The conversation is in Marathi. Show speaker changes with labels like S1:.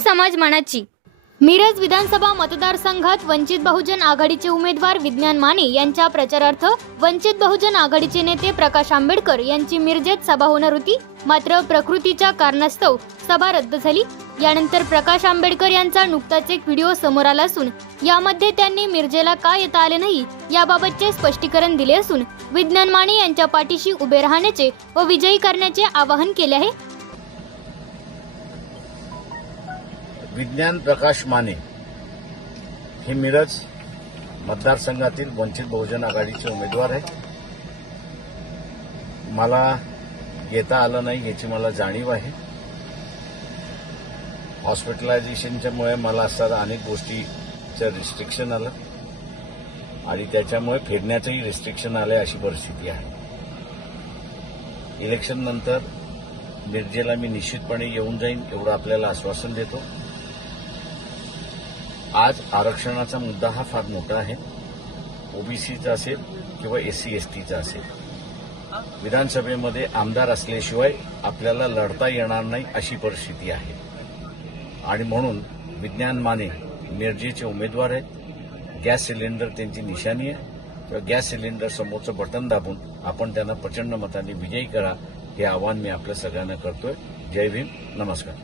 S1: समाज मानाची. मिरज विधानसभा मतदारसंघात वंचित बहुजन आघाडीचे उमेदवार विज्ञान माने यांच्या प्रचारार्थ वंचित बहुजन आघाडीचे नेते प्रकाश आंबेडकर यांची मिरजेत सभा होणार होती. मात्र प्रकृतीच्या कारणास्तव सभा रद्द झाली. यानंतर प्रकाश आंबेडकर यांचा नुकताच एक व्हिडिओ समोर आला असून यामध्ये त्यांनी मिरजेला का येता आले नाही याबाबतचे स्पष्टीकरण दिले असून विज्ञान माने यांच्या पाठीशी उभे राहण्याचे व विजयी करण्याचे आवाहन केले आहे.
S2: विज्ञान प्रकाश माने हे मिरज मतदारसंघातील वंचित बहुजन आघाडीचे उमेदवार आहेत. मला येता आलं नाही याची मला जाणीव आहे. हॉस्पिटलायझेशनच्यामुळे मला असतात अनेक गोष्टीचं रिस्ट्रिक्शन आलं. आणि त्याच्यामुळे फिरण्याचंही रिस्ट्रिक्शन आलं अशी परिस्थिती आहे. इलेक्शननंतर मिरजेला मी निश्चितपणे येऊन जाईन एवढं आपल्याला आश्वासन देतो. आज आरक्षणाचा मुद्दा हा फार मोठा आहे. ओबीसीचा असेल किंवा एससी एसटीचा असेल. विधानसभेमध्ये आमदार असल्याशिवाय आपल्याला लढता येणार नाही अशी परिस्थिती आहे. आणि म्हणून विज्ञान माने मिरजेचे उमेदवार आहेत. गॅस सिलेंडर त्यांची निशाणी आहे. तर गॅस सिलेंडर समोरचं बटन दाबून आपण त्यांना प्रचंड मताने विजयी करा हे आवाहन मी आपल्या सगळ्यांना करतोय. जय भीम. नमस्कार.